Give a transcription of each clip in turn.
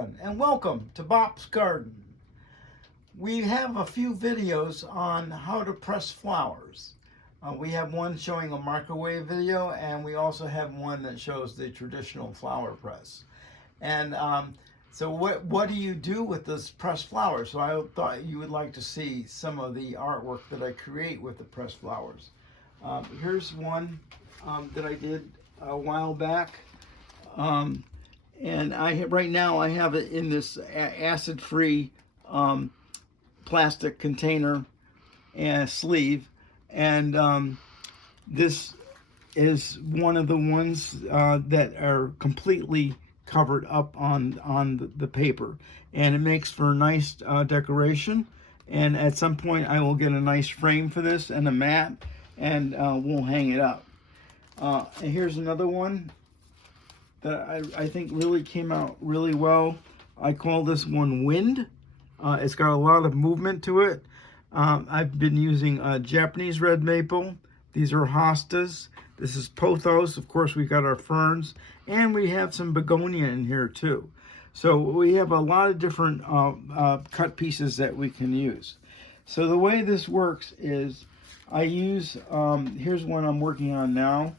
everyone, and welcome to Bop's Garden. We have a few videos on how to press flowers. We have one showing a microwave video, and we also have one that shows the traditional flower press. And so what do you do with this pressed flowers? So I thought you would like to see some of the artwork that I create with the pressed flowers. Here's one that I did a while back. And right now I have it in this acid-free plastic container and sleeve, and this is one of the ones that are completely covered up on the paper, and it makes for a nice decoration. And at some point I will get a nice frame for this and a mat, and we'll hang it up. And here's another one that I think really came out really well. I call this one Wind. It's got a lot of movement to it. I've been using Japanese red maple. These are hostas. This is pothos. Of course, we got our ferns, and we have some begonia in here too. So we have a lot of different cut pieces that we can use. So the way this works is I use, here's one I'm working on now.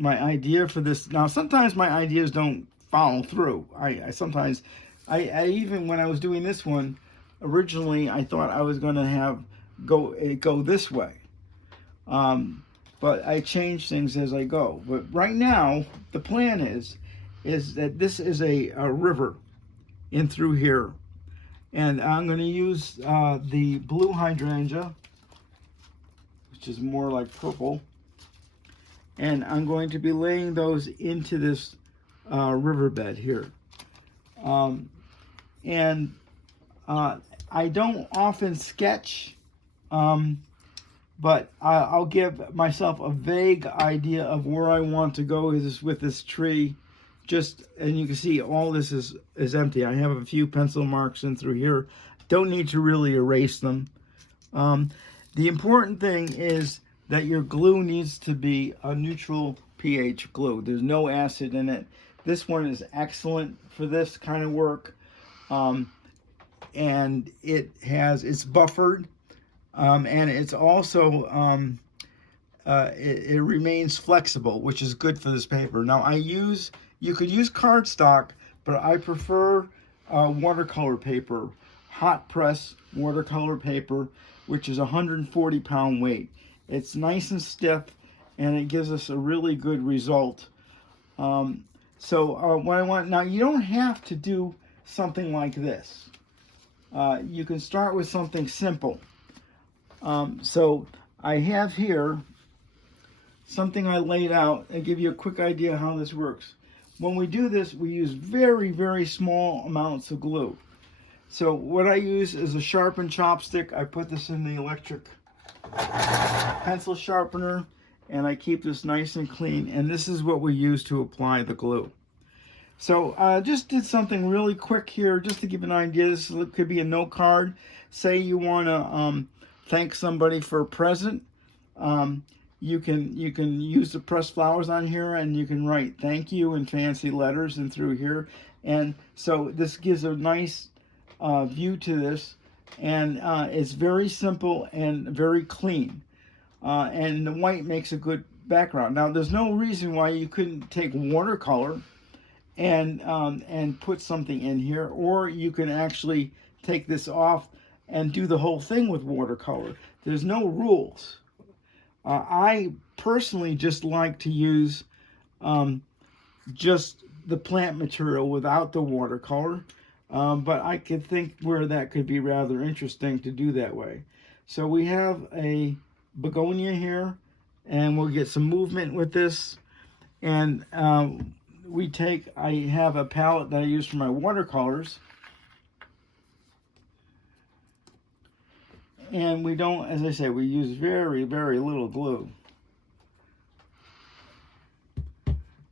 My idea for this, now sometimes my ideas don't follow through. I sometimes, even when I was doing this one, originally I thought I was going to go this way. But I change things as I go. But right now, the plan is that this is a river in through here. And I'm going to use the blue hydrangea, which is more like purple. And I'm going to be laying those into this riverbed here. I don't often sketch, but I'll give myself a vague idea of where I want to go with this tree. And you can see all this is empty. I have a few pencil marks in through here. Don't need to really erase them. The important thing is that your glue needs to be a neutral pH glue. There's no acid in it. This one is excellent for this kind of work. And it's buffered, and it's also, it remains flexible, which is good for this paper. Now you could use cardstock, but I prefer watercolor paper, hot press watercolor paper, which is 140 pound weight. It's nice and stiff, and it gives us a really good result. So what I want, now you don't have to do something like this. You can start with something simple. So I have here something I laid out and give you a quick idea how this works. When we do this, we use very, very small amounts of glue. So what I use is a sharpened chopstick. I put this in the electric pencil sharpener, and I keep this nice and clean, and this is what we use to apply the glue. So I just did something really quick here just to give an idea. This could be a note card. Say you want to thank somebody for a present. You can use the pressed flowers on here, and you can write thank you in fancy letters and through here. And so this gives a nice view to this, and it's very simple and very clean, and the white makes a good background. Now there's no reason why you couldn't take watercolor and put something in here, or you can actually take this off and do the whole thing with watercolor. There's no rules. I personally just like to use just the plant material without the watercolor. But I could think where that could be rather interesting to do that way. So we have a begonia here, and we'll get some movement with this. And I have a palette that I use for my watercolors. And we don't, as I say, we use very, very little glue.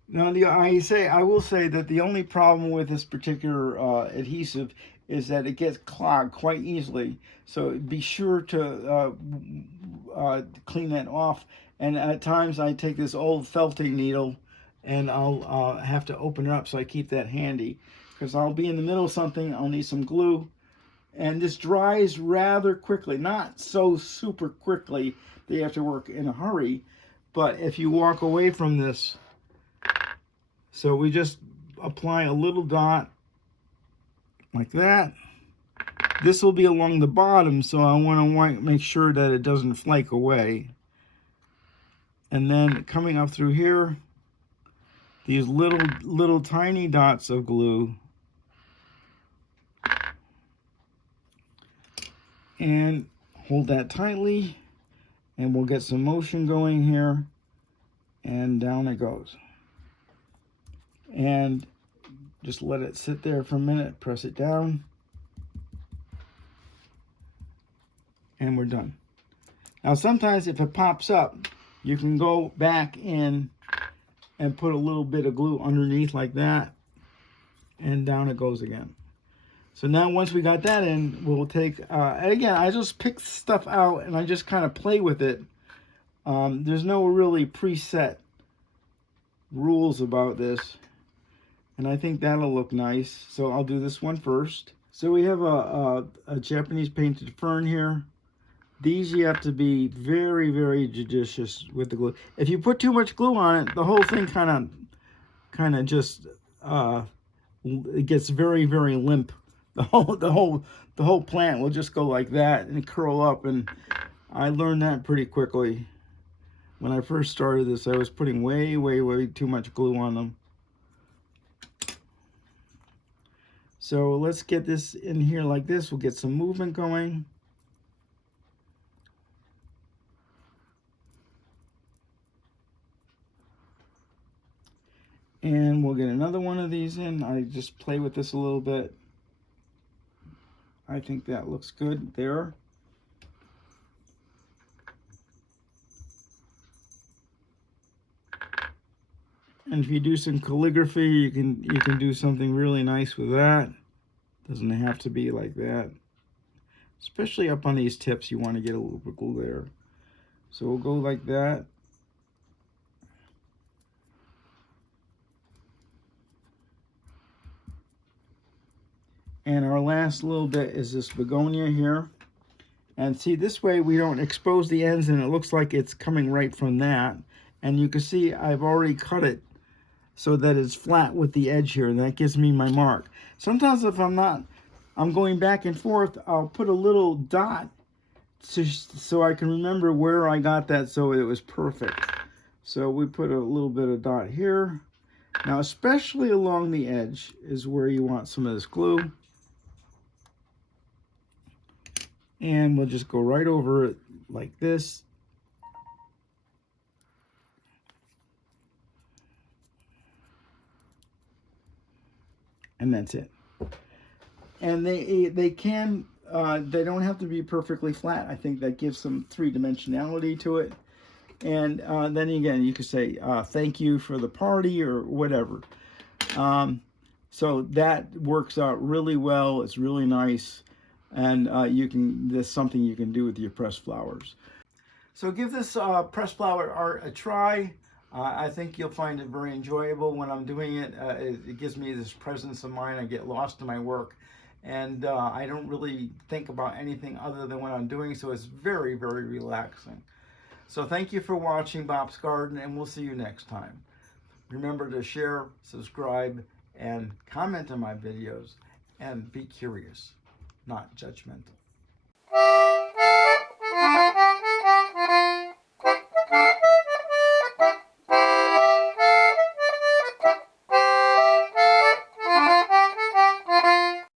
Now, I will say that the only problem with this particular adhesive is that it gets clogged quite easily. So be sure to clean that off. And at times I take this old felting needle, and I'll have to open it up, so I keep that handy. because I'll be in the middle of something. I'll need some glue. And this dries rather quickly, not so super quickly that you have to work in a hurry, but if you walk away from this, so we just apply a little dot like that. This will be along the bottom, so I want to make sure that it doesn't flake away. And then coming up through here, these little tiny dots of glue. And hold that tightly, and we'll get some motion going here, and down it goes. And just let it sit there for a minute, press it down, and we're done. Now sometimes if it pops up, you can go back in and put a little bit of glue underneath like that, and down it goes again. So now once we got that in, we'll take, and again, I just pick stuff out and I just kind of play with it. There's no really preset rules about this. And I think that'll look nice. So I'll do this one first. So we have a Japanese painted fern here. These you have to be very, very judicious with the glue. If you put too much glue on it, the whole thing kind of just, it gets very, very limp. The whole plant will just go like that and curl up, and I learned that pretty quickly. When I first started this, I was putting way, way, way too much glue on them. So let's get this in here like this. We'll get some movement going. And we'll get another one of these in. I just play with this a little bit. I think that looks good there. And if you do some calligraphy, you can do something really nice with that. Doesn't have to be like that. Especially up on these tips, you want to get a little bit of glue there. So we'll go like that. And our last little bit is this begonia here. And see, this way we don't expose the ends and it looks like it's coming right from that. And you can see I've already cut it so that it's flat with the edge here, and that gives me my mark. Sometimes if I'm going back and forth, I'll put a little dot so I can remember where I got that so it was perfect. So we put a little bit of dot here. Now, especially along the edge is where you want some of this glue. And we'll just go right over it like this. And that's it. And they can, they don't have to be perfectly flat. I think that gives some three-dimensionality to it. And then again, you could say thank you for the party or whatever. So that works out really well. It's really nice. And there's something you can do with your pressed flowers. So give this pressed flower art a try. I think you'll find it very enjoyable when I'm doing it. It gives me this presence of mind. I get lost in my work, and I don't really think about anything other than what I'm doing, so it's very, very relaxing. So thank you for watching Bob's Garden, and we'll see you next time. Remember to share, subscribe, and comment on my videos, and be curious, not judgmental.